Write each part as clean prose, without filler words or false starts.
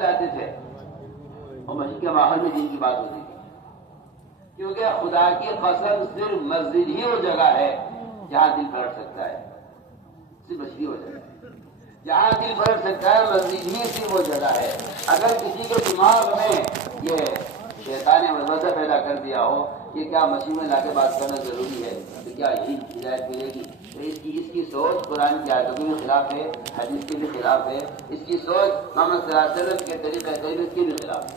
جاتے تھے اور مسجد کے ماحول میں دین کی بات ہوتی تھی، کیونکہ خدا کی قسم صرف مسجد ہی وہ جگہ ہے جہاں دل پلٹ سکتا ہے، صرف مسجد ہو جگہ ہے جہاں دل پلٹ سکتا ہے، مسجد ہی صرف وہ جگہ ہے۔ اگر کسی کے دماغ میں یہ شیطان نے وسوسہ پیدا کر دیا ہو کہ کیا مسجد میں لا کے بات کرنا ضروری ہے تو کیا یہی ہدایت ملے گی، تو اس کی سوچ قرآن کی آیتوں کے بھی خلاف ہے، حدیث کے بھی خلاف ہے، اس کی سوچ محمد صلی اللہ علیہ وسلم کے طریقہ تربیت کے بھی خلاف ہے۔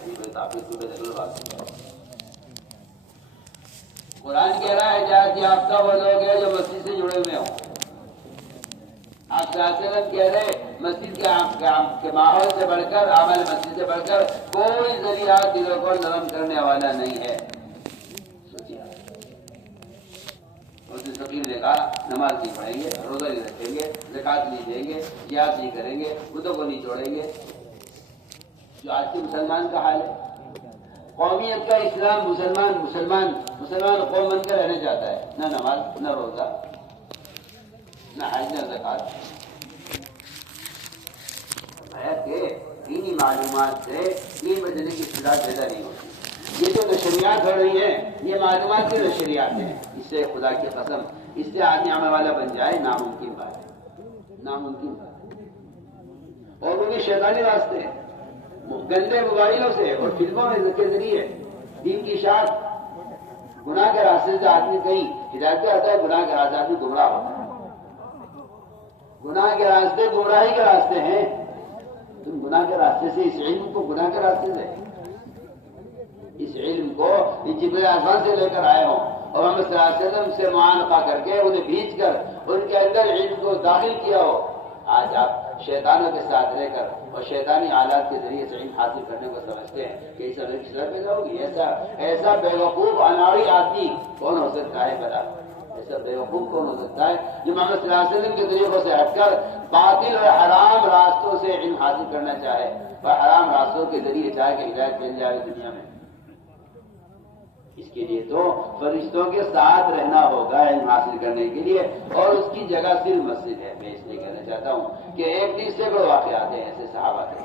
قرآن کہہ رہا ہے ہدایت یافتہ وہ لوگ ہیں جو مسجد سے جڑے ہوئے ہوں۔ آپ صلی اللہ علیہ وسلم کہہ رہے مسجد کے ماحول سے بڑھ کر، عمل مسجد سے بڑھ کر کوئی ذریعہ دلوں کو نرم کرنے والا نہیں ہے۔ فقیر نے کہا نماز نہیں پڑھیں گے، روزہ نہیں رکھیں گے، زکوٰۃ نہیں دیں گے، جہاد نہیں کریں گے، بتوں کو نہیں چھوڑیں گے، جو آج کے مسلمان کا حال ہے۔ قومیت کا اسلام مسلمان قوم بن کر رہنا چاہتا ہے، نہ نماز، نہ روزہ، نہ حج، نہ زکوٰۃ۔ کہ دینی معلومات سے دین بدلنے کی اصطلاح پیدا نہیں ہوتی۔ یہ جو نشریات ہو رہی ہیں یہ معلومات کی نشریات ہیں، اس سے خدا کی قسم اس سے آدمی عمل والا بن جائے ناممکن بات ہے، ناممکن بات ہے۔ اور وہ بھی شیطانی راستے ہیں، گندے موبائلوں سے اور فلموں کے ذریعے دین کی اشاعت، گناہ کے راستے سے آدمی کہیں ہدایت پہ آتا ہے، گناہ کے راستے آدمی گمراہ ہوتا ہے۔ گناہ کے راستے گمراہی کے راستے ہیں، تم گناہ کے راستے سے اس علم کو گناہ کے راستے سے اس علم کو جبریل آسمان سے لے کر آئے ہوں اور ہم صلی اللہ علیہ وسلم سے معانقہ کر کے انہیں بھیج کر ان کے اندر علم کو داخل کیا ہو، آج آپ شیطانوں کے ساتھ رہ کر اور شیطانی آلات کے ذریعے سے علم حاصل کرنے کو سمجھتے ہیں کہ اس طرح پیدا ہوگی۔ ایسا بیوقوف اناڑی آدمی کون ہو سکتا ہے بتا؟ ایسا بیوقوف کون ہو سکتا ہے جو محمد صلی اللہ علیہ وسلم کے طریقوں سے ہٹ کر باطل اور حرام راستوں سے علم حاصل کرنا چاہے اور حرام راستوں کے ذریعے چاہے کہ ہدایت مل جائے دنیا میں؟ اس کے لیے تو فرشتوں کے ساتھ رہنا ہوگا علم حاصل کرنے کے لیے، اور اس کی جگہ صرف مسجد ہے۔ میں اس لیے کہنا چاہتا ہوں کہ ایک دن سے بڑے واقعات ہیں ایسے صحابہ کے۔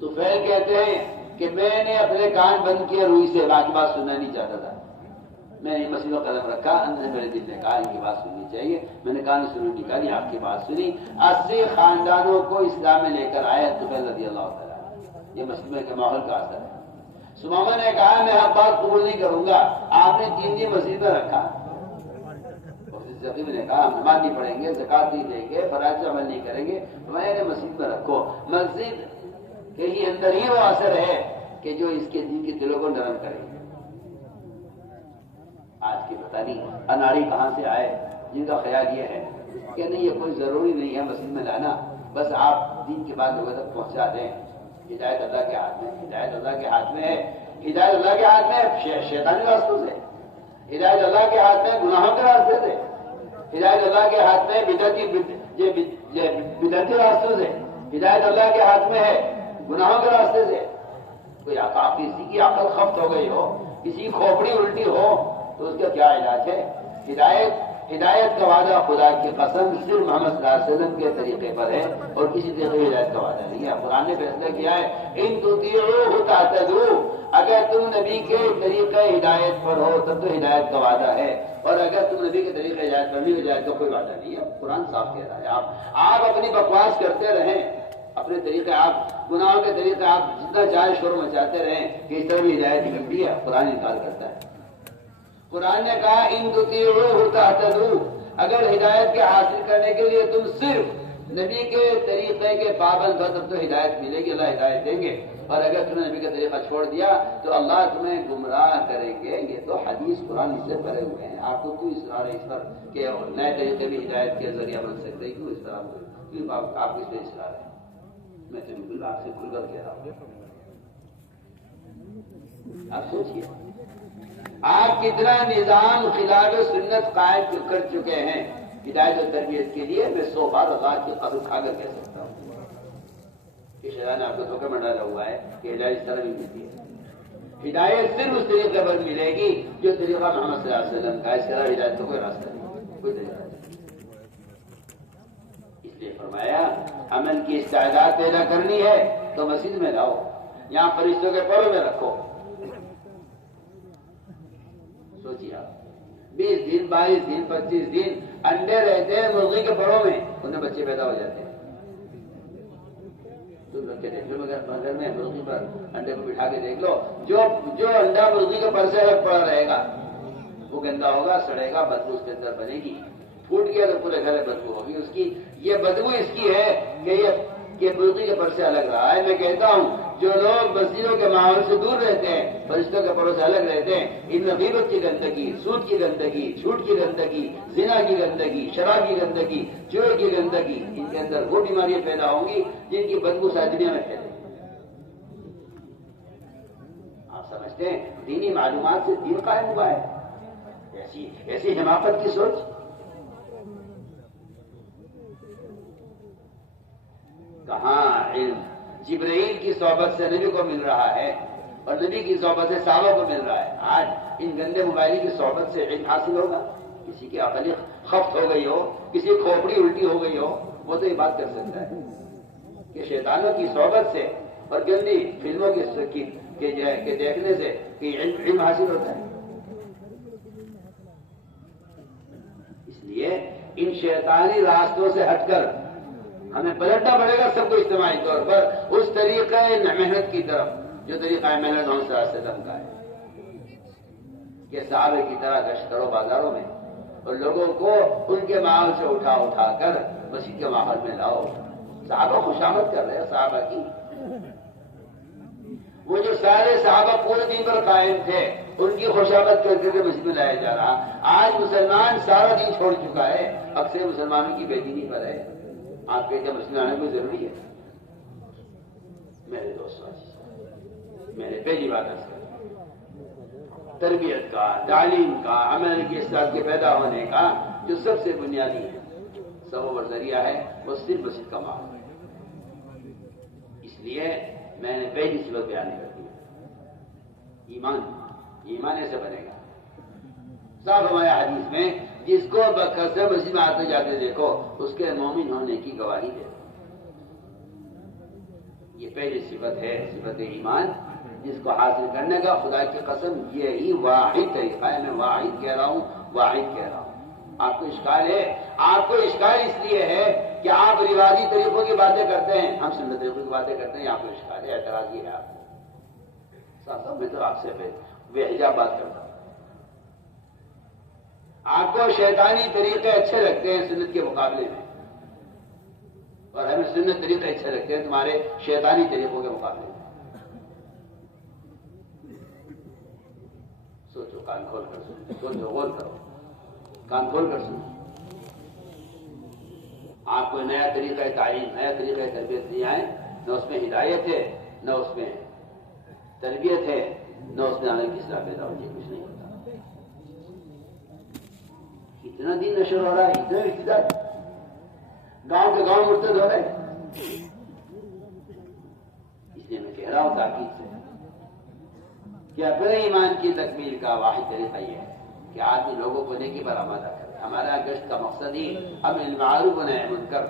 تو فیل کہتے ہیں کہ میں نے اپنے کان بند کیے روئی سے، باقی بات سننا نہیں چاہتا تھا، میں نے مسجد میں قدم رکھا، اندر میرے دل نے کہا ان کی بات سننی چاہیے، میں نے کان سے روئی نکالی، آپ کی بات سنی، 80 خاندانوں کو اسلام میں لے کر آئے طفیل رضی اللہ تعالیٰ۔ یہ مسجد کے ماحول کا اثر ہے۔ سمامہ نے کہا میں اب بات قبول نہیں کروں گا، آپ نے 3 دن مسجد میں رکھا، اور ذکیب نے کہا ہم نماز نہیں پڑھیں گے، زکوٰۃ نہیں دیں گے، فرائض عمل نہیں کریں گے، میں نے مسجد میں رکھو۔ مسجد کے ہی اندر ہی وہ اثر ہے کہ جو اس کے دل کے دلوں کو نرم کرے گی۔ آج کی پتہ نہیں اناڑی کہاں سے آئے جن کا خیال یہ ہے کہ نہیں یہ کوئی ضروری نہیں ہے مسجد میں لانا، بس آپ دین کے بعد لوگوں تک پہنچا دیں۔ ہدایت اللہ کے ہاتھ میں، ہدایت اللہ کے ہاتھ میں ہے، ہدایت اللہ کے ہاتھ میں شیطانی راستوں سے، ہدایت اللہ کے ہاتھ میں گناہوں کے راستے سے، ہدایت اللہ کے ہاتھ میں بدعتی راستوں سے، ہدایت اللہ کے ہاتھ میں ہے گناہوں کے راستے سے۔ کوئی کسی کی عقل خفت ہو گئی ہو، کسی کی کھوپڑی الٹی ہو تو اس کا کیا علاج ہے؟ ہدایت کا وعدہ خدا کی قسم صرف محمد صلی اللہ علیہ وسلم کے طریقے پر ہے اور کسی طریقے ہدایت کا وعدہ نہیں ہے۔ قرآن نے فیصلہ کیا ہے ان تطیعوہ تہتدوا، اگر تم نبی کے طریقے ہدایت پر ہو تب تو ہدایت کا وعدہ ہے، اور اگر تم نبی کے طریقے ہدایت پر نہیں، ہدایت کا کوئی وعدہ نہیں ہے۔ قرآن صاف کہہ رہا ہے آپ اپنی بکواس کرتے رہیں، اپنے طریقے آپ گناہوں کے طریقے آپ جتنا چاہے شور مچاتے رہیں کہ اس طرح بھی ہدایت نکلتی ہے، قرآن انکار کرتا ہے۔ قرآن نے کہا ان تطیعوہ تہتدوا، اگر ہدایت کے حاصل کرنے کے لیے تم صرف نبی کے طریقے کے پابند ہو تب تو ہدایت ملے گی، اللہ ہدایت دیں گے، اور اگر تم نے نبی کا طریقہ چھوڑ دیا تو اللہ تمہیں گمراہ کریں گے۔ یہ تو حدیث قرآن اس سے بھرے ہوئے ہیں، آپ کو کوئی اصرار ہے اس پر کہ نئے طریقے بھی ہدایت کے ذریعہ بن سکتے ہیں؟ کیوں اس طرح کیوں آپ کو اس پہ اصرار ہے؟ میں تو بالکل آپ سے کھل کر کہہ رہا ہوں، آپ سوچیے آپ کتنا نظام خلاف سنت قائم کر چکے ہیں ہدایت و تربیت کے لیے۔ میں 100 بار اللہ کی قسم کھا کر کہہ سکتا ہوں کہ شیطان نے آپ کو دھوکہ میں ڈالا ہوا ہے کہ ہدایت اس طرح نہیں ملتی ہے۔ ہدایت صرف اس طریقے پر ملے گی جو طریقہ محمد صلی اللہ علیہ وسلم کا، اس کے علاوہ ہدایت کا کوئی راستہ نہیں، کوئی طریقہ نہیں۔ اس لیے فرمایا عمل کی استعداد پیدا کرنی ہے تو مسجد میں لاؤ، یہاں فرشتوں کے پروں میں رکھو۔ سوچیے آپ 20 دن 22 دن 25 دن انڈے رہتے ہیں مرغی کے پروں میں، انہیں بچے پیدا ہو جاتے ہیں۔ تم لوگ کے دیکھ لو گھر میں مرغی پر انڈے کو بٹھا کے دیکھ لو، جو انڈا مرغی کے پر سے الگ پڑا رہے گا وہ گندا ہوگا، سڑے گا، بدبو اس کے اندر بنے گی، پھوٹ گیا تو پورے گھر میں بدبو ہوگی اس کی۔ یہ بدبو اس کی ہے کہ مرغی کے پر سے الگ رہا ہے۔ میں کہتا ہوں جو لوگ مسجدوں کے ماحول سے دور رہتے ہیں، فرشتوں کے پروں سے الگ رہتے ہیں، ان میں غیبت کی گندگی، سود کی گندگی، جھوٹ کی گندگی، زنا کی گندگی، شراب کی گندگی، چوری کی گندگی، ان کے اندر وہ بیماریاں پیدا ہوں گی جن کی بدبو ساری دنیا میں پھیلے گی۔ آپ سمجھتے ہیں دینی معلومات سے دین قائم ہوا ہے؟ ایسی حماقت کی سوچ۔ کہاں علم جبرائیل کی صحبت سے نبی کو مل رہا ہے اور نبی کی صحبت سے صحابہ کو مل رہا ہے۔ آج ان گندے موبائل کی صحبت سے علم حاصل ہوگا؟ کسی کی عقل خفت ہو گئی ہو، کسی کی کھوپڑی الٹی ہو گئی ہو، وہ تو یہ بات کر سکتا ہے کہ شیطانوں کی صحبت سے اور گندی فلموں کے دیکھنے سے علم حاصل ہوتا ہے۔ اس لیے ان شیطانی راستوں سے ہٹ کر ہمیں پلٹنا پڑے گا سب کو اجتماعی طور پر اس طریقہ محنت کی طرف جو طریقہ محنت سے کا ہے کہ صحابہ کی طرح گشت کرو بازاروں میں اور لوگوں کو ان کے ماحول سے اٹھا کر مسجد کے ماحول میں لاؤ۔ صحابہ خوشامد کر رہے ہیں صحابہ کی، وہ جو سارے صحابہ پورے دن پر قائم تھے ان کی خوشامد کر کے مسجد میں لایا جا رہا۔ آج مسلمان سارا دن چھوڑ چکا ہے، اکثر مسلمانوں کی بے دینی پر ہے۔ آپ کہتے ہیں مسجد آنے کو ضروری ہے؟ میرے دوستوں، میں نے پہلی بات عرض کر تربیت کا، تعلیم کا، عمل کے استاد کے پیدا ہونے کا جو سب سے بنیادی سبب اور ذریعہ ہے وہ صرف مسجد کا ماحول ہے۔ اس لیے میں نے پہلی صفت بیان کر دی، ایمان ایسے بنے گا۔ صاحب ہمارے حدیث میں جس کو بکثرت مسجد میں آتے جاتے دیکھو اس کے مومن ہونے کی گواہی دے۔ یہ پہلی صفت ہے، صفت ایمان، جس کو حاصل کرنے کا خدا کی قسم یہی واحد طریقہ ہے۔ میں واحد کہہ رہا ہوں، واحد کہہ رہا ہوں۔ آپ کو اشکال ہے، آپ کو اشکال اس لیے ہے کہ آپ رواجی طریقوں کی باتیں کرتے ہیں، ہم سنت طریقوں کی باتیں کرتے ہیں، آپ کو اشکال ہے، اعتراض یہ ہے آپ کو۔ میں تو آپ سے بے حجاب بات کرتا ہوں۔ آپ کو شیطانی طریقے اچھے لگتے ہیں سنت کے مقابلے میں، اور ہمیں سنت طریقے اچھے لگتے ہیں تمہارے شیطانی طریقوں کے مقابلے میں۔ سوچو، کان کھول کر سنو، سوچو، غور کرو، کان کھول کر سنو۔ آپ کو نیا طریقہ تعلیم، نیا طریقہ تربیت نہیں آئے، نہ اس میں ہدایت ہے، نہ اس میں تربیت ہے، نہ اس میں عمل کی اصلاح پیدا ہوتی ہے، کچھ نہیں ہوتا۔ اتنا دین نشر ہو رہا ہے، اتنا ارتداد، گاؤں کے گاؤں مرتد ہو رہے ہیں۔ اس لیے میں کہہ رہا ہوں تاکید سے کہ اپنے ایمان کی تکمیل کا واحد طریقہ یہ ہے کہ آدمی لوگوں کو نیکی پر آمادہ کرے۔ ہمارا گشت کا مقصد ہی امر بالمعروف و نہی عن المنکر،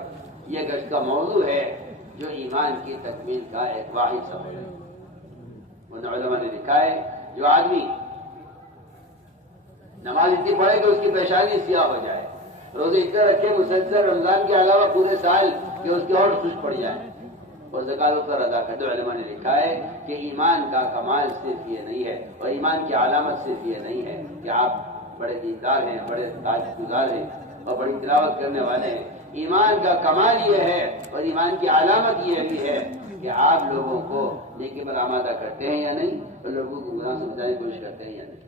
یہ گشت کا موضوع ہے جو ایمان کی تکمیل کا ایک واحد سبب ہے۔ ان علماء نے لکھا ہے جو آدمی نماز اتنی پڑھے کہ اس کی پیشانی سیاہ ہو جائے، روزے اتنے رکھے مسلسل رمضان کے علاوہ پورے سال کہ اس کے اور خوش پڑ جائے، اور زکات پر ادا کر دو۔ علماء نے لکھا ہے کہ ایمان کا کمال صرف یہ نہیں ہے، اور ایمان کی علامت صرف یہ نہیں ہے کہ آپ بڑے دیندار ہیں، بڑے تاجر گزار ہیں اور بڑی تلاوت کرنے والے ہیں۔ ایمان کا کمال یہ ہے اور ایمان کی علامت یہ بھی ہے کہ آپ لوگوں کو نیکی پر آمادہ کرتے ہیں یا نہیں، اور لوگوں کو گناہ سمجھانے کی کوشش کرتے ہیں یا نہیں۔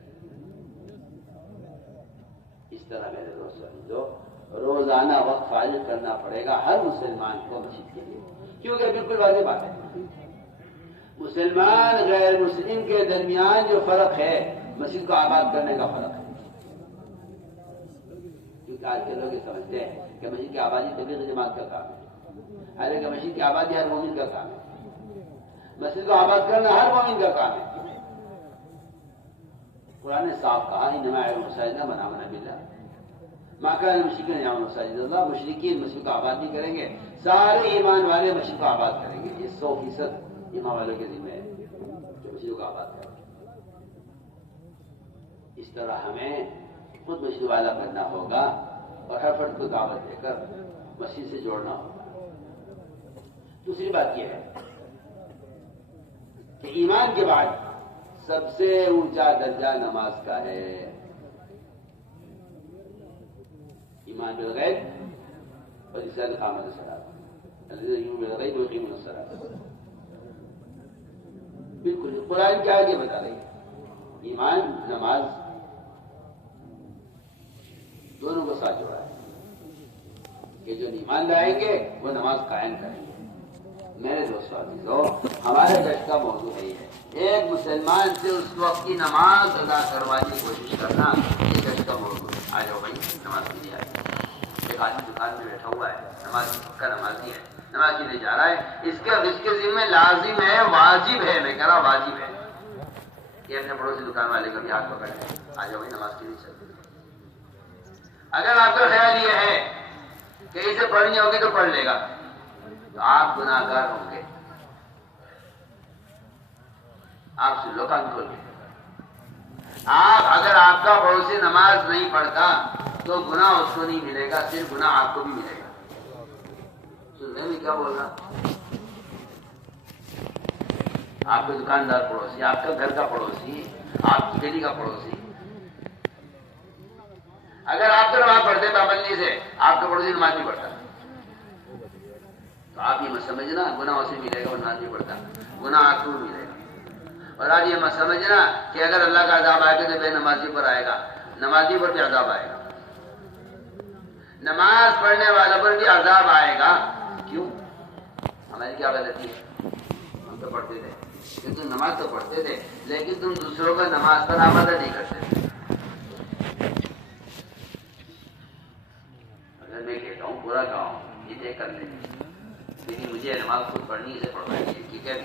اس طرح میرے دوستوں، روزانہ وقت فارغ کرنا پڑے گا ہر مسلمان کو مسجد کے لیے، کیونکہ بالکل واضح بات ہے مسلمان غیر مسلم کے درمیان جو فرق ہے مسجد کو آباد کرنے کا فرق ہے۔ کیونکہ آج کے لوگ یہ سمجھتے ہیں کہ مسجد کی آبادی تبلیغ جماعت کا کام ہے، حالانکہ مسجد کی آبادی ہر مومن کا کام ہے، مسجد کو آباد کرنا ہر مومن کا کام ہے۔ قرآن نے صاف کہا انما یعمر المساجد من آمن باللہ ما کان المشرکین یعمرون مساجد اللہ، مشرکین مسجد کو آباد نہیں کریں گے، سارے ایمان والے مسجد کو آباد کریں گے۔ یہ 100% ایمان والوں کے ذمہ ہے جو مسجدوں کا آباد کریں. اس طرح ہمیں خود مسجد والا بننا ہوگا اور ہر فرد کو دعوت دے کر مسجد سے جوڑنا ہوگا. دوسری بات یہ ہے کہ ایمان کے بعد سب سے اونچا درجہ نماز کا ہے. ایمان بالغیب اور اسلام اقامت الصلاۃ الذین یؤمنون بالغیب ویقیمون الصلاۃ. بالکل قرآن کیا آگے بتا رہی ہے ایمان نماز دونوں کو ساتھ جوڑا ہے کہ جو ایمان لائیں گے وہ نماز قائم کریں گے. میرے دوستوں عزیزو ہمارے جشن کا موضوع ہے یہ ایک مسلمان سے اس وقت کی نماز ادا کروانے کی کوشش کرنا یہ جشن کا موضوع ہے. آ جاؤ بھائی نماز کے لیے آئے. ایک آدمی دکان میں بیٹھا ہوا ہے نماز کا نمازی ہے نماز کے لیے جا رہا ہے. اس کے ذمہ لازم ہے واجب ہے میں کہہ رہا واجب ہے کہ اپنے پڑوسی دکان والے کا بھی ہاتھ پکڑ لیں آ جاؤ بھائی نماز کے لیے چلتے. اگر آپ کا خیال یہ ہے کہ اسے پڑھنی ہوگی تو پڑھ لے گا تو آپ گناہ گار ہوں گے. آپ سے لو کان کھول کے اگر آپ کا پڑوسی نماز نہیں پڑھتا تو گناہ اس کو نہیں ملے گا صرف گناہ آپ کو بھی ملے گا. سننے میں کیا بول رہا آپ کا دکاندار پڑوسی آپ کا گھر کا پڑوسی آپ کی گلی کا پڑوسی اگر آپ تو نماز پڑھتے پابندی سے آپ کا پڑوسی نماز نہیں پڑھتا تو آپ یہ مت سمجھنا گناہ اسے ملے گا وہ نماز نہیں پڑھتا گناہ آپ کو ملے گا. اور آج یہ مت سمجھنا کہ اگر اللہ کا عذاب آئے گا تو بے نمازی پر آئے گا. نمازی پر بھی عذاب آئے گا. نماز پڑھنے والا پر بھی عذاب آئے گا. کیوں؟ ہماری کیا غلطی ہے؟ ہم تو پڑھتے تھے کہ تم نماز تو پڑھتے تھے لیکن تم دوسروں کا نماز پر آمادہ نہیں کرتے تھے. اگر میں کہتا ہوں پورا گاؤں یہ طے کر لیں لیکن مجھے نماز خود پڑھنی اسے پڑھوائیے ٹھیک ہے.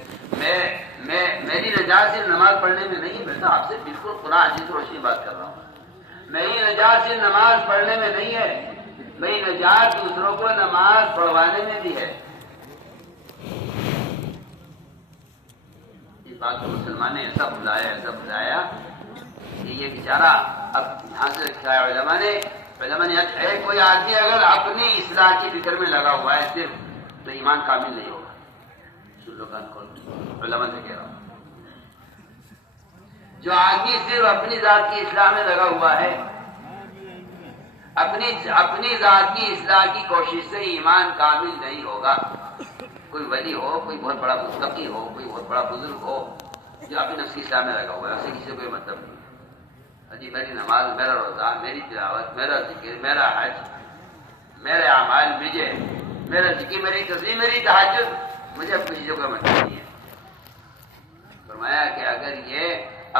میری نجات صرف نماز پڑھنے میں نہیں ہے. میں تو آپ سے بالکل قرآن حدیث روشنی بات کر رہا ہوں. میری نجات صرف نماز پڑھنے میں نہیں ہے میری نجات دوسروں کو نماز پڑھوانے میں بھی ہے. اس بات کو مسلمان نے ایسا بلایا کہ یہ بیچارہ اب یہاں سے رکھا ہے علماء نے کوئی آدمی اگر اپنی اصلاح کی فکر میں لگا ہوا ہے صرف تو ایمان کامل نہیں ہوگا. علماء سے کہہ رہا ہوں جو آدمی صرف اپنی ذات کی اصلاح میں لگا ہوا ہے اپنی ذات کی اصلاح کی کوشش سے ایمان کامل نہیں ہوگا. کوئی ولی ہو کوئی بہت بڑا متقی ہو کوئی بہت بڑا بزرگ ہو جو اپنی نفس کی اصلاح میں لگا ہوا ہے اسے کسی سے کوئی مطلب نہیں. جی میری نماز میرا روزہ میری تلاوت میرا ذکر میرا حج میرے اعمال میرا ذکر میری تصویر میری تہجد مجھے اپنی چیزوں کا مطلب نہیں ہے. فرمایا کہ اگر یہ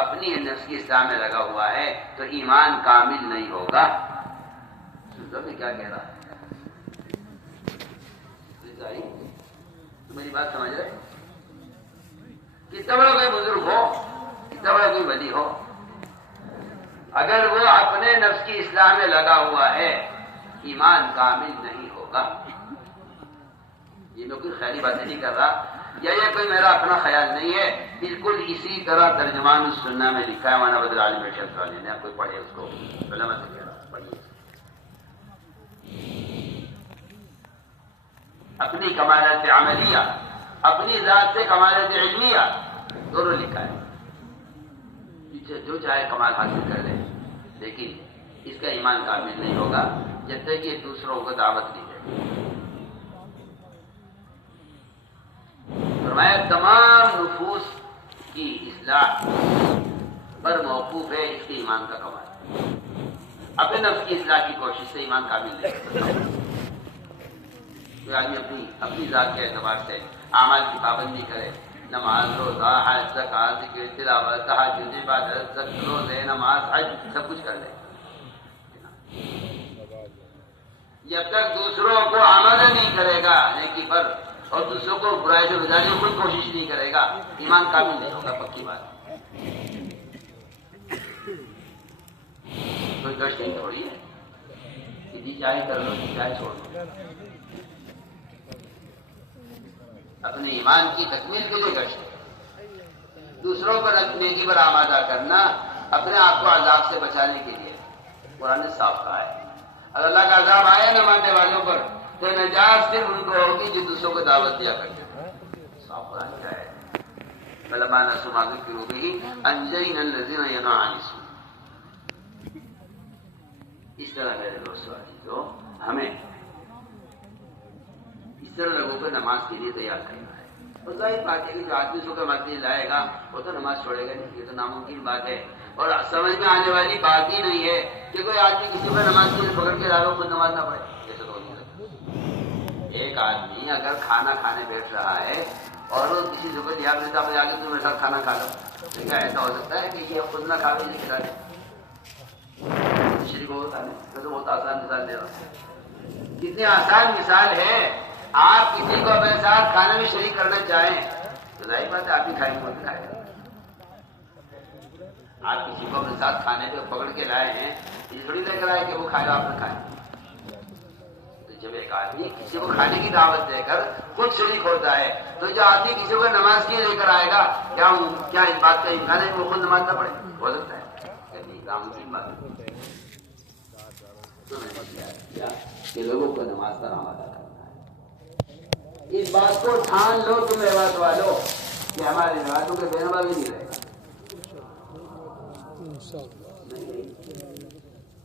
اپنی نفس کی اصلاح میں لگا ہوا ہے تو ایمان کامل نہیں ہوگا. سنو میں کیا کہہ رہا ہے میری بات سمجھ رہے کتنا بڑا کوئی بزرگ ہو کتنا بڑا کوئی ولی ہو اگر وہ اپنے نفس کی اصلاح میں لگا ہوا ہے ایمان کامل نہیں ہوگا. یہ میں کوئی خیالی باتیں نہیں کر رہا یا یہ کوئی میرا اپنا خیال نہیں ہے. بالکل اسی طرح ترجمان السنہ میں لکھا ہے وانا بدر عالم شمس والے نے. آپ کوئی پڑھے اس کو علماء سے کہہ رہا پڑھیے. اپنی کمالت عملیہ اپنی ذات سے کمالت علمیہ دونوں لکھا ہے. جو چاہے کمال حاصل کر لے لیکن اس کا ایمان کامل نہیں ہوگا جب تک کہ دوسروں کو دعوت نہیں دے. فرمایا تمام نفوس کی اصلاح پر موقوف ہے اس کے ایمان کا کمال. اپنے نفس کی اصلاح کی کوشش سے ایمان کامل نہیں ہوگا. کوئی آدمی اپنی ذات کے اعتبار سے اعمال کی پابندی کرے نماز روزہ حج زکات ذکر تلاوت تہجد عبادت روزے نماز حج سب کچھ کر لے جب تک دوسروں کو آمادہ نہیں کرے گا نیکی پر اور دوسروں کو برائی سے بچانے کی خود کوشش نہیں کرے گا ایمان کامل نہیں ہوگا. پکی بات کوئی کشٹ نہیں تھوڑی ہے کہ جی چاہے کر لو جی چاہے چھوڑ لو. اپنے ایمان کی تکمیل کے لیے گشت ہے، دوسروں پر نیکی پر آمادہ کرنا اپنے آپ کو عذاب سے بچانے کے لیے۔ قرآن نے صاف کہا ہے اگر اللہ کا عذاب آیا نہ ماننے والوں پر تو نجات صرف ان کو ہوگی جو دوسروں کو دعوت دیا کرتے ہیں۔ صاف قرآن کیا ہے، فَلَمَّا نَسُوا مَا ذُكِّرُوا بِهِ أَنجَيْنَا الَّذِينَ يَنْهَوْنَ عَنِ السُّوءِ۔ اس طرح میرے دوستو عزیزو، ہمیں اس طرح لوگوں کو نماز کے لیے تیار کرنا ہے۔ اور ظاہر بات ہے کہ جو آدمی صبح مسجد لائے گا وہ تو نماز چھوڑے گا نہیں، یہ تو ناممکن بات ہے، اور سمجھ میں آنے والی بات ہی نہیں ہے کہ کوئی آدمی کسی پر نماز کے لیے پکڑ کے لا رہا ہو، خود نماز نہ پڑھے، ایسا تو نہیں ہوتا۔ ایک آدمی اگر کھانا کھانے بیٹھ رہا ہے اور وہ کسی سے کوئی دیا دیتا ہے آگے تم میرے ساتھ کھانا کھا لو، تو کیا ایسا ہو سکتا ہے کہ یہ خود نہ کھا نہیں کھلا دے؟ شریف ہوتا ہے تو بہت آسان مثال دے رہا ہوں، کتنی آسان مثال ہے۔ آپ کسی کو اپنے ساتھ کھانے میں شریک کرنا چاہیں تو ظاہر بات ہے آپ بھی کھائیں گے، وہ بھی کھائے گا۔ آپ کسی کو اپنے ساتھ کھانے پہ پکڑ کے لائے ہیں، یہ تھوڑی لے کر آئے کہ وہ کھائے گا آپ نہ کھائیں۔ تو جب ایک آدمی کسی کو کھانے کی دعوت دے کر خود شریک ہوتا ہے تو جو آدمی کسی کو نماز کے لے کر آئے گا کیا اس بات کا امکان ہے کہ وہ خود نماز نہ پڑھے؟ ہو سکتا ہے ناممکن بات کہ لوگوں کو نماز پر آمادہ کرنا ہے۔ اس بات کو ٹھان لو تم رواج والو کہ ہمارے رواجوں کے بے نمازی نہیں رہے گا۔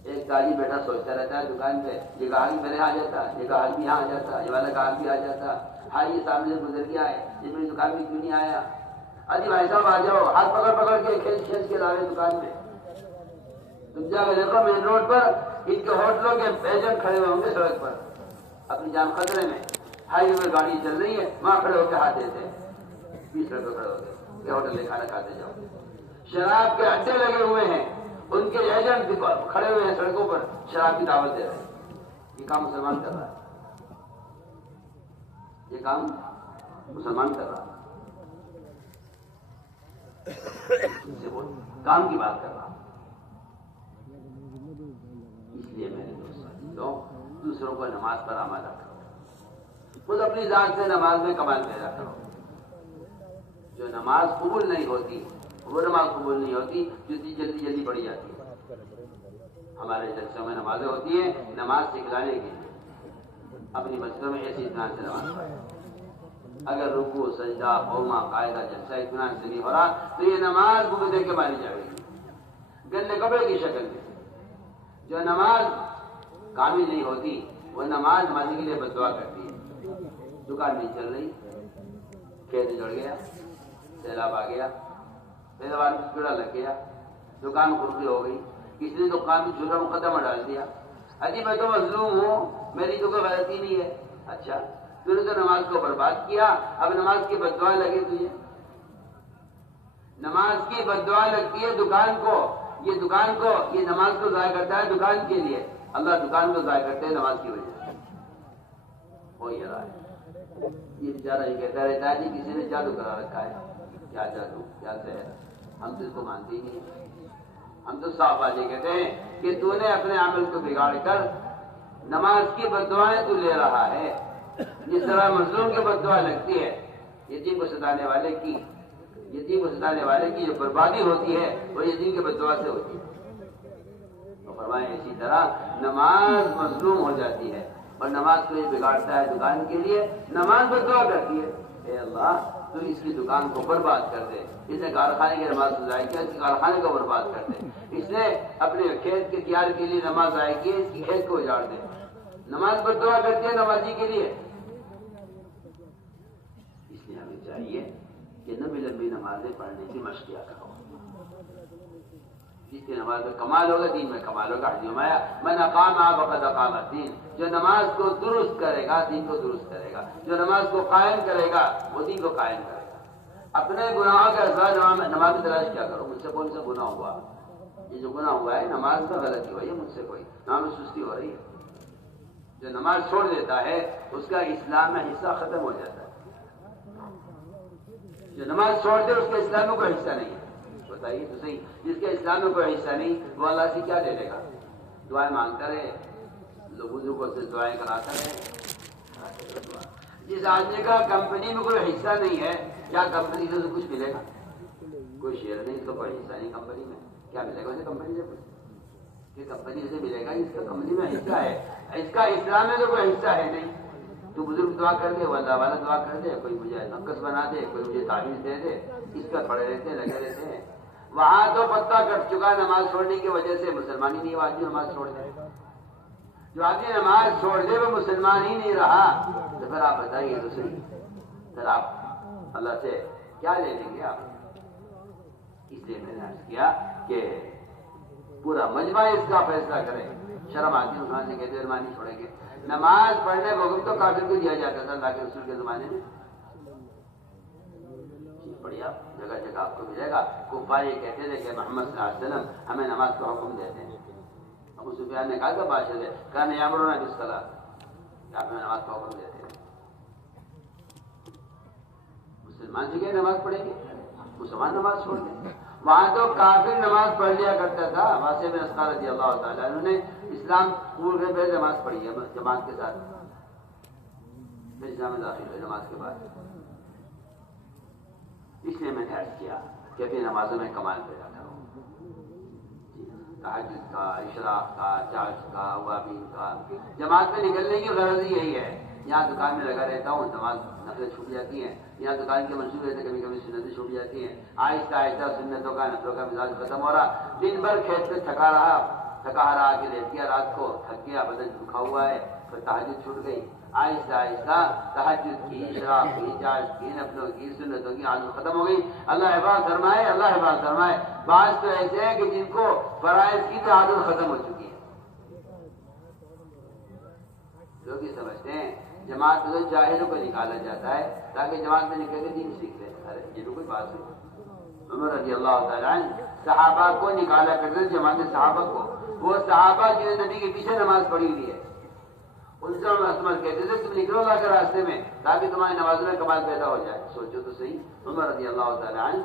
ایک قاضی بیٹا سوچتا رہتا ہے دکان پہ، یہ گاہک میرے آ جاتا، یہ گاہک بھی یہاں آ جاتا، یہ والا گاہک بھی آ جاتا، ہاں یہ سامنے سے گزر گیا ہے، یہ میری دکان میں کیوں نہیں آیا؟ اجی بھائی صاحب آ جاؤ، ہاتھ پکڑ پکڑ کے کھینچ کھینچ کے لا رہے دکان میں۔ تم جا کے دیکھو مین روڈ پر ان کے ہوٹلوں کے ایجنٹ کھڑے ہوئے ہوں گے سڑک پر اپنی جان خطرے میں، ہائی وے گاڑی چل رہی ہے، وہاں کھڑے ہو کے ہاتھ دیتے ہیں 20 روپے کھڑے ہو کے کہ ہوٹل میں کھانا کھاتے جاؤ۔ شراب کے اڈے لگے ہوئے ہیں، ان کے ایجنٹ کھڑے ہوئے ہیں سڑکوں پر، شراب کی دعوت دے رہے ہیں۔ یہ کام مسلمان کر رہا ہے، یہ کام مسلمان کر رہا ہے، کام کی بات کر رہا ہوں۔ اس لیے میرے دوستوں دوسروں کو نماز پر آمادہ کرو، خود اپنی ذات سے نماز میں کمال پیدا کرو۔ جو نماز قبول نہیں ہوتی وہ نماز قبول نہیں ہوتی جو جلدی جلدی پڑھی جاتی ہے۔ ہمارے جلسوں میں نمازیں ہوتی ہیں نماز سکھلانے کے لیے، اپنی مسجدوں میں ایسی اطمینان سے نماز پڑھیں۔ اگر رکوع سجدہ قومہ قاعدہ جلسہ اطمینان سے نہیں ہو رہا تو یہ نماز منہ دے کے مانی جائے گی، گندے کپڑے کی شکل میں۔ جو نماز کامل نہیں ہوتی وہ نماز نمازی کے لیے بد دعا کرتی ہے۔ دکان نہیں چل رہی، کھیت جڑ گیا، سیلاب آ گیا، پیداوار میں کیڑا لگ گیا، دکان خرابی ہو گئی، کسی نے دکان میں جھوٹا مقدمہ ڈال دیا، اجی میں تو مظلوم ہوں، میری تو کوئی غلطی نہیں ہے۔ اچھا تو نے تو نماز کو برباد کیا، اب نماز کی بد دعا لگے تجھے؟ نماز کی بد دعا لگتی ہے دکان کو، یہ نماز کو ضائع کرتا ہے دکان کے لیے، اللہ دکان کو ضائع کرتے ہیں نماز کی وجہ سے۔ ہو یہ رہا ہے، یہ بیچارہ یہ کہتا رہتا ہے جی کسی نے جادو کرا رکھا ہے۔ کیا جادو، کیا سحر؟ ہم تو اس کو مانتے ہی نہیں، ہم تو صاف بات یہ کہتے ہیں کہ تو نے اپنے عمل کو بگاڑ کر نماز کی بد دعائیں تو لے رہا ہے، جس طرح مظلوم کی بد دعا لگتی ہے، یتیم کو ستانے والے کی جو بربادی ہوتی ہے وہ یتیم کی بد دعا سے ہوتی ہے۔ تو فرمائیں اسی طرح نماز مظلوم ہو جاتی ہے اور نماز کو یہ بگاڑتا ہے دکان کے لیے، نماز بد دعا کرتی ہے، اے اللہ تو اس کی دکان کو برباد کر دے، اس نے کارخانے کی نماز ضائع کیا، اس کے کارخانے کو برباد کر دے، اس نے اپنے کھیت کے تیار کے لیے نماز ضائع کی، اس کی کھیت کو اجاڑ دے۔ نماز بد دعا کرتی ہے نمازی کے لیے، اس لیے ہمیں چاہیے کہ لمبی لمبی نمازیں پڑھنے کی مشق کیا کرو۔ جس کی نماز میں کمال ہوگا دین میں کمال ہوگا۔ من اقام فقد اقام الدین، جو نماز کو درست کرے گا دین کو درست کرے گا، جو نماز کو قائم کرے گا وہ دین کو قائم کرے گا۔ اپنے گناہوں کا اظہار نماز میں تلاش کیا کرو، مجھ سے کون سا گناہ ہوا، یہ جو گناہ ہوا ہے نماز میں غلطی ہوئی ہے، مجھ سے کوئی نام سستی ہو رہی ہے۔ جو نماز چھوڑ دیتا ہے اس کا اسلام میں حصہ ختم ہو جاتا ہے، جو نماز چھوڑ دے اس کے اسلام میں کوئی حصہ نہیں ہے۔ بتائیے تو صحیح، جس کے اسلام میں کوئی حصہ نہیں وہ اللہ سے کیا لے لے گا؟ دعائیں مانگتا رہے، لوگوں کو سے دعائیں کراتا رہے، جس آدمی کا کمپنی میں کوئی حصہ نہیں ہے کیا کمپنی سے کچھ ملے گا؟ کوئی شیئر نہیں تو کوئی حصہ نہیں کمپنی میں، کیا ملے گا اسے کمپنی سے؟ کچھ کہ کمپنی سے ملے گا اس کا کمپنی میں حصہ ہے، اس کا اسلام میں تو کوئی حصہ ہے نہیں. تو بزرگ دعا کر دے، اللہ والا دعا کر دے، کوئی مجھے نقص بنا دے، کوئی مجھے تعویذ دے دے، اس پر پڑے رہتے ہیں، لگے رہتے ہیں. وہاں تو پتہ کٹ چکا نماز چھوڑنے کی وجہ سے مسلمان ہی نہیں، آدمی نماز چھوڑ دے. جو آدمی نماز چھوڑ دے وہ مسلمان ہی نہیں رہا. تو پھر آپ بتائیے تو صحیح، پھر آپ اللہ سے کیا لے لیں گے آپ؟ اس لیے میں نے عرض کیا کہ پورا مجمع اس کا فیصلہ کرے. شرم آتی ہے اٹھانے سے کہتے ہیں نہیں چھوڑیں گے. نماز پڑھنے کا حکم تو کافر کو دیا جاتا تھا اللہ کے رسول کے زمانے میں. بڑھیا جگہ جگہ آپ کو ملے گا. کفار یہ کہتے تھے کہ محمد صلی اللہ علیہ وسلم ہمیں نماز کا حکم دیتے ہیں. ابو سفیان نے کہا تھا بادشاہ سے، کہا یامرون بالصلاۃ، کہ آپ ہمیں نماز کا حکم دیتے ہیں. مسلمان سے کہ نماز پڑھیں گے، مسلمان نماز چھوڑ دیں. وہاں تو کافر نماز پڑھ لیا کرتا تھا. واسع بن اسقر رضی اللہ تعالیٰ عنہ نے اسلام قبول کے پہلے نماز پڑھی ہے جماعت کے ساتھ، پھر اسلام میں داخل ہوئے نماز کے بعد. اس لیے میں نے عرض کیا کہ اپنی نمازوں میں کمال پیدا کرو. تہجد کا، اشراق کا، چاش کا، اوابین کا. جماعت میں نکلنے کی غرض یہی ہے. یہاں دکان میں لگا رہتا ہوں، نماز نفلیں چھوٹ جاتی ہیں. یہاں دکان کے منصوبے سے کبھی کبھی سنتیں چھوٹ جاتی ہیں. آہستہ آہستہ سنتوں کا نفلوں کا مزاج ختم ہو رہا. دن بھر کھیت پہ تھکا رہا کہ لیٹ گیا، رات کو تھک گیا، بدن دکھا ہوا ہے، پھر تہجد چھوٹ گئی. آہستہ آہستہ تہجد کی، اشراق کی، چاش کی، نفلوں کی، سنتوں کی عادت ختم ہو گئی. اللہ حفاظ فرمائے، اللہ حفاظ فرمائے. بعض تو ایسے ہیں کہ جن کو فرائض کی تو عادت ختم ہو چکی ہے. لوگ یہ سمجھتے ہیں جماعت میں جاہلوں کو نکالا جاتا ہے تاکہ جماعت میں نکل کے دین سیکھ لیں. ارے یہ تو کوئی بات نہیں. عمر رضی اللہ تعالیٰ عنہ صحابہ کو نکالا کرتے تھے، جماعت صحابہ کو. وہ صحابہ جنہیں نبی کے پیچھے نماز پڑھی ہوئی ہے ان سے ہم کہتے تھے تم نکلو اللہ کے راستے میں تاکہ تمہاری نمازوں میں کمال پیدا ہو جائے. سوچو تو صحیح. عمر رضی اللہ تعالیٰ عنہ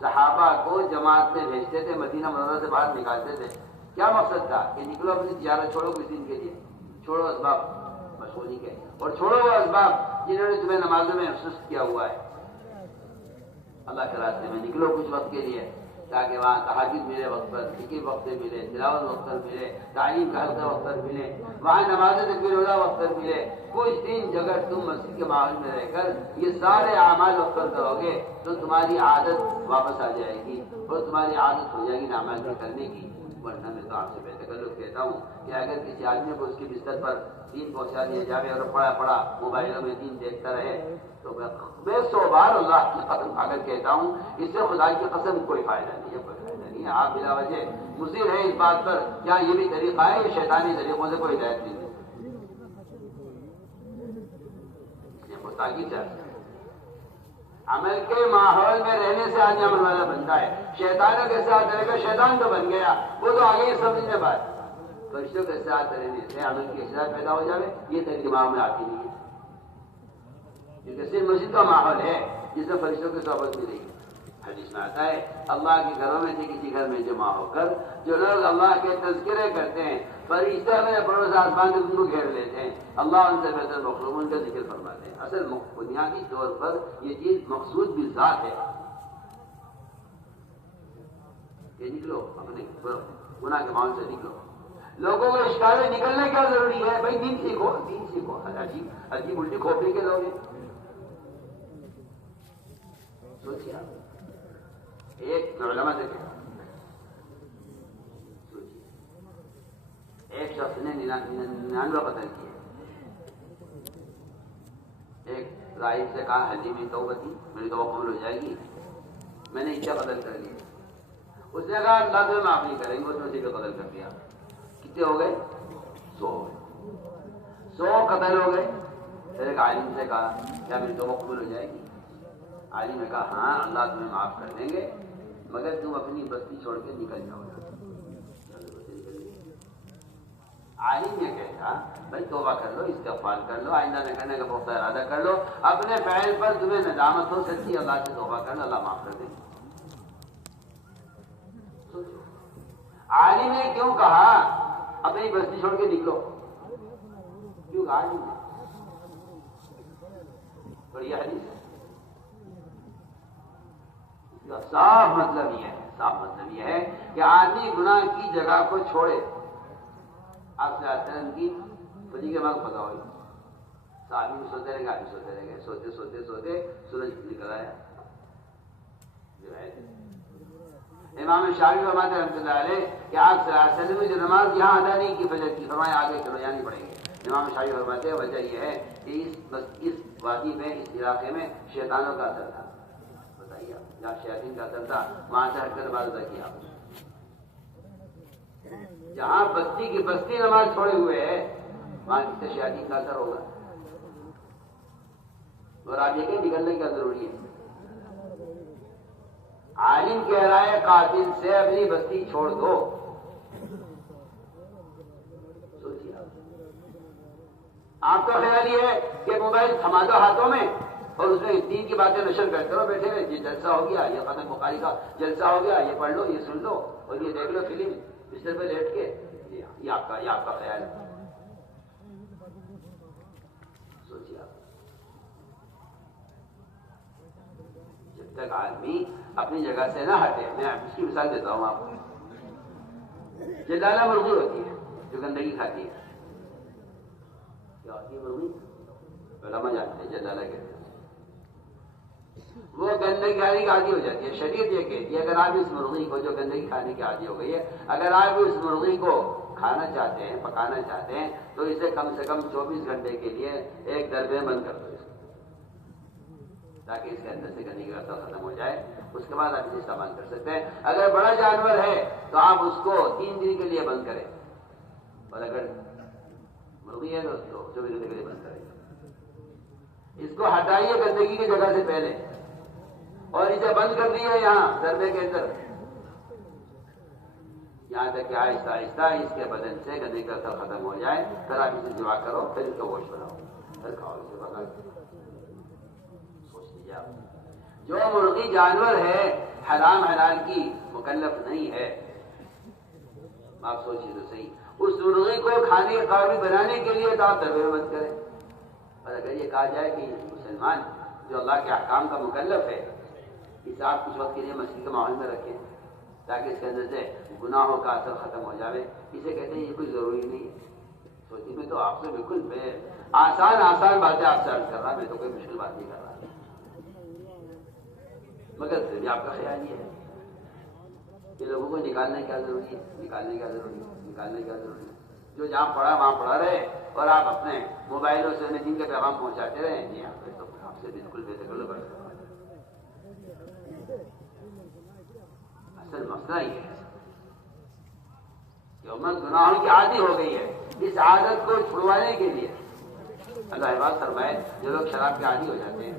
صحابہ کو جماعت میں بھیجتے تھے، مدینہ منورہ سے باہر نکالتے تھے. کیا مقصد تھا؟ کہ نکلو اپنی تجارت چھوڑو کچھ دن کے لیے، چھوڑو اسباب مشغولی کے، اور چھوڑو وہ اسباب جنہوں نے تمہیں نمازوں میں سست کیا ہوا ہے. اللہ کے راستے میں نکلو کچھ وقت کے لیے تاکہ وہاں تہجد ملے وقت پر، ذکر وقت پر ملے، تلاوت وقت پر ملے، تعلیم کا حلقہ وقت پر ملے، وہاں نماز تکبیر اولیٰ وقت پر ملے. کچھ دن جگہ تم مسجد کے ماحول میں رہ کر یہ سارے اعمال وقت پر کرو گے تو تمہاری عادت واپس آ جائے گی اور تمہاری عادت ہو جائے گی اعمال کرنے کی. ورنہ میں تو آپ سے بے تکلف کہتا ہوں کہ اگر کسی آدمی کو اس کے بستر پر دین پہنچا دیا جائے اور پڑا موبائلوں میں دین دیکھتا رہے تو میں 100 بار اللہ کی قسم اگر کہتا ہوں اس سے خدا کی قسم کوئی فائدہ نہیں ہے، کوئی فائدہ نہیں ہے. آپ بلا وجہ مصر ہے اس بات پر کیا یہ بھی طریقہ ہے؟ یہ شیطانی طریقوں سے کوئی ہدایت نہیں ہے. تاکہ عمل کے ماحول میں رہنے سے آدمی عمل والا بنتا ہے. شیطانوں کے ساتھ رہے گا، شیطان تو بن گیا، وہ تو آگے ہی سمجھ میں بات. فرشتوں کے ساتھ رہنے سے عمل کی اصلاح پیدا ہو جائے یہ تک دماغ میں آتی نہیں ہے. کیونکہ صرف مسجد کا ماحول ہے جس میں فرشتوں کی صحبت ملے گی. حدیث میں آتا ہے اللہ کے گھروں میں سے کسی گھر میں جمع ہو کر جو لوگ اللہ کے تذکرے کرتے ہیں فرشتہ میں پڑوس آسمان کے ان کو گھیر لیتے ہیں. اللہ ان سے بہتر مخلوق ان کا ذکر فرماتے ہیں. اصل بنیادی طور پر یہ چیز مقصود بالذات ہے کہ نکلو اپنے گناہ کے ماحول سے نکلو. لوگوں کو اشکال سے نکلنے کیا ضروری ہے؟ بھائی دین سیکھو، دین سیکھو. عجیب عجیب الٹی کھوپڑی کے لوگ ہیں. سوچیے ایک علماء دیکھیں، ایک شخص نے 99 قتل کیے. ایک راہب سے کہا حجی میں توبہ کی، میری توبہ قبول ہو جائے گی، میں نے اتنا قتل کر لیا. اس نے کہا اللہ تمہیں معاف نہیں کریں گے. اس نے اسے قتل کر دیا. کتنے ہو گئے؟ 100 قتل ہو گئے. پھر ایک عالم سے کہا کیا میری توبہ قبول ہو جائے گی؟ عالم نے کہا ہاں اللہ تمہیں معاف کر دیں گے مگر تم اپنی بستی چھوڑ کے نکل جاؤ. عالم یہ کہتا بھائی توبہ کر لو، استغفار کر لو، آئندہ نہ کرنے کا پختہ ارادہ کر لو، اپنے فعل پر تمہیں ندامت ہو سکتی ہے، اللہ سے توبہ کر لو، اللہ معاف کر دیں گے. عالم نے کیوں کہا اپنی بستی چھوڑ کے نکلو؟ کیوں کہا عالم نے؟ بڑھیا حدیث ہے. اس کا صاف مطلب یہ ہے کہ آدمی گناہ کی جگہ کو چھوڑے. آپ سے کی بجی کے بعد پتا ہوئی آدمی بھی سوتے رہے گا, آدمی سوتے رہ گئے, سوتے سوتے سوتے سورج نکل آیا. امام شافعی فرماتے ہیں رحمۃ اللہ علیہ کہ آپ صلی اللہ علیہ وسلم نے جو نماز یہاں ادا نہیں کی فجر کی, فرمایا آگے چلو یہاں نہیں پڑیں گے. امام شافعی فرماتے ہیں وجہ یہ ہے کہ اس وادی میں, اس علاقے میں شیطانوں کا اثر تھا. بتائیے آپ, جہاں شیاطین کا اثر تھا وہاں سے ہٹ کر نماز ادا کیا. جہاں بستی کی بستی نماز چھوڑے ہوئے ہے وہاں کس سے شیاطین کا اثر ہوگا. اور آپ یہ کہ نکلنے کا ضروری ہے. عالم کہہ رہا ہے قاتل سے اپنی بستی چھوڑ دو. سوچیے آپ کا خیال یہ ہے کہ موبائل تھما دو ہاتھوں میں اور اس میں دین کی باتیں نشر کرتے رہو بیٹھے رہے. یہ جلسہ ہو گیا, یہ ختم بخاری کا جلسہ ہو گیا, یہ پڑھ لو, یہ سن لو اور یہ دیکھ لو فلم بستر پہ لیٹ کے. یہ آپ کا خیال ہے. سوچیے آپ, جب تک آدمی اپنی جگہ سے نہ ہٹے. میں اس کی مثال دیتا ہوں آپ کو. جلالہ مرغی ہوتی ہے جو گندگی کھاتی ہے. کیا ہوتی ہے مرغی؟ علماء جانتے ہیں جلالہ کہتے ہیں. وہ گندگی کھانے کی عادی ہو جاتی ہے. شریعت یہ کہتی ہے اگر آپ اس مرغی کو جو گندگی کھانے کی عادی ہو گئی ہے, اگر آپ اس مرغی کو کھانا چاہتے ہیں, پکانا چاہتے ہیں, تو اسے کم سے کم 24 گھنٹے کے لیے ایک دربے بند کر دو تاکہ اس کے اندر سے گندگی کا اثر ختم ہو جائے. اس کے بعد آپ اسے استعمال کر سکتے ہیں. اگر بڑا جانور ہے تو آپ اس کو 3 دن کے لیے بند کریں, اور اگر مرغی ہے تو 24 گھنٹے کے لیے بند کریں. اس کو ہٹائیے گندگی کی جگہ سے پہلے اور اسے بند کر دیے یہاں دربے کے اندر, یہاں تک کہ آہستہ آہستہ اس کے بدن سے گندگی کا اثر ختم ہو جائے. پھر آپ اسے جمع کرو, پھر اس کا گوشت بناؤ, پھر کھاؤ اسے پکا. جو مرغی جانور ہے حرام حلال کی مکلف نہیں ہے. آپ سوچیے تو صحیح, اس مرغی کو کھانے کے قابل بنانے کے لیے تو آپ دربے بند کریں. اور اگر یہ کہا جائے کہ مسلمان جو اللہ کے احکام کا مکلف ہے, اسے آپ کچھ وقت کے لیے مسجد کے ماحول میں رکھیں تاکہ اس کے اندر سے گناہوں کا اثر ختم ہو جائے, اسے کہتے ہیں یہ کوئی ضروری نہیں ہے. سوچیے, میں تو آپ سے بالکل میں آسان باتیں آپ سے عرض کر رہا, میں تو کوئی مشکل بات نہیں کر رہا, مگر پھر بھی آپ کا خیال یہ ہے کہ لوگوں کو نکالنے کیا ضروری ہے. جو جہاں پڑھا وہاں پڑھا رہے اور آپ اپنے موبائلوں سے دین کے پیغام پہنچاتے رہے. جی ہاں, تو آپ سے بالکل بے فکر لوگ. اصل مسئلہ یہ ہے کہ امت گناہوں کی عادی ہو گئی ہے. اس عادت کو چھڑوانے کے لیے اللہ عباد فرمائے جو لوگ شراب کے عادی ہو جاتے ہیں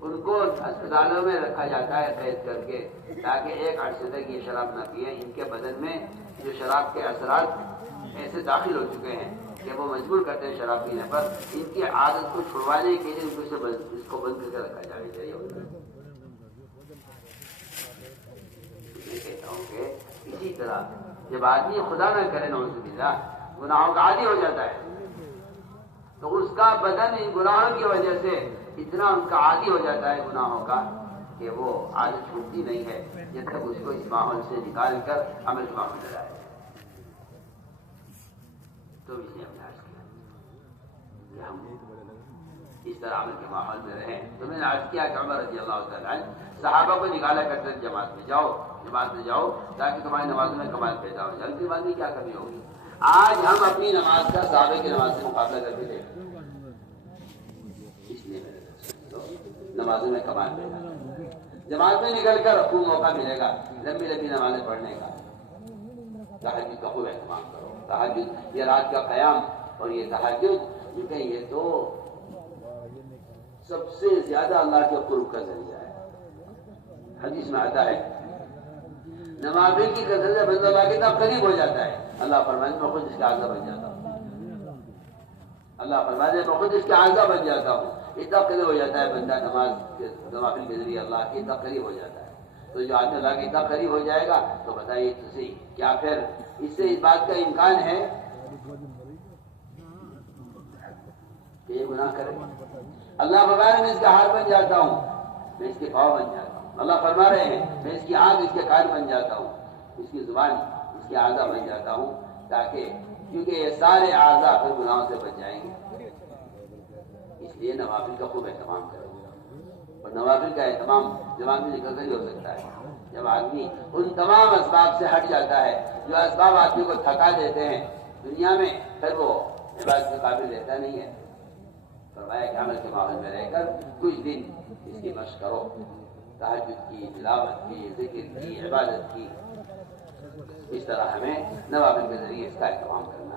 ان کو اسپتالوں میں رکھا جاتا ہے قید کر کے, تاکہ ایک عرصے تک یہ شراب نہ پیئیں. ان کے بدن میں جو شراب کے اثرات ایسے داخل ہو چکے ہیں کہ وہ مجبور کرتے ہیں شراب پینے پر. ان کی عادت کو چھڑوانے کے لیے اس کو بند کر کے رکھا جانا چاہیے. میں کہتا ہوں کہ اسی طرح جب آدمی خدا نہ کرے نعوذ باللہ گناہوں کا عادی ہو جاتا ہے تو اس کا بدن ان گناہوں کی وجہ سے اتنا ان کا عادی ہو جاتا ہے گناہوں کا کہ وہ عادت چھوٹتی نہیں ہے جب تک اس کو اس ماحول سے نکال کر عمل کے ماحول میں لائے. تو اس نے ہم نے عرض کیا کہ ہم اس طرح عمل کے ماحول میں رہیں. تو میں نے عرض کیا کہ عمر رضی اللہ تعالیٰ عنہ صحابہ کو نکالا کرتے ہیں جماعت میں جاؤ تاکہ تمہاری نمازوں میں کمال پیدا ہو جائے. نماز میں کیا کمی ہوگی؟ آج ہم اپنی نماز کا صحابہ کی نماز سے مقابلہ کر کے دیکھیں. اس لیے نمازوں میں کمال پیدا جماعت میں نکل کر خوب موقع ملے گا لمبی نمازیں پڑھنے کا. تہجد کا خوب اہتمام کرو. تہجد یہ رات کا قیام اور یہ تہجد کیونکہ یہ تو سب سے زیادہ اللہ کے قرب کا ذریعہ ہے. حدیث میں آتا ہے نمازیں کی کثرت سے بندہ اللہ کے اتنا قریب ہو جاتا ہے. اللہ فرمائے میں خود اس کے اعضا بن جاتا ہوں. اللہ فرمائے میں خود اس کے اعضا بن جاتا ہوں. اتنا قریب ہو جاتا ہے بندہ نماز کے نوافل کے ذریعے اللہ کے اتنا قریب ہو جاتا ہے. تو جو آدمی اللہ کے اتنا قریب ہو جائے گا تو بتائیے تو کیا پھر اس سے اس بات کا امکان ہے کہ یہ گناہ کرے؟ اللہ فرما رہے ہیں میں اس کا ہاتھ بن جاتا ہوں، میں اس کے پاؤں بن جاتا ہوں۔ اللہ فرما رہے ہیں میں اس کی آنکھ، اس کے کان بن جاتا ہوں، اس کی زبان، اس کے اعضاء بن جاتا ہوں، تاکہ کیونکہ یہ سارے اعضاء پھر گناہوں سے بچ جائیں گے۔ اس لیے نوافل کا خوب اہتمام کرو، اور نوافل کا اہتمام زبان سے نکل کر ہی ہو سکتا ہے جب آدمی ان تمام اسباب سے ہٹ جاتا ہے جو اسباب آدمی کو تھکا دیتے ہیں دنیا میں، پھر وہ عبادت کے قابل رہتا نہیں ہے۔ فرمایا کہ عمل کے ماحول میں رہ کر کچھ دن اس کی مشق کرو، تہجد کی، تلاوت کی، ذکر کی، عبادت کی۔ اس طرح ہمیں نوافل کے ذریعے اس کا اہتمام کرنا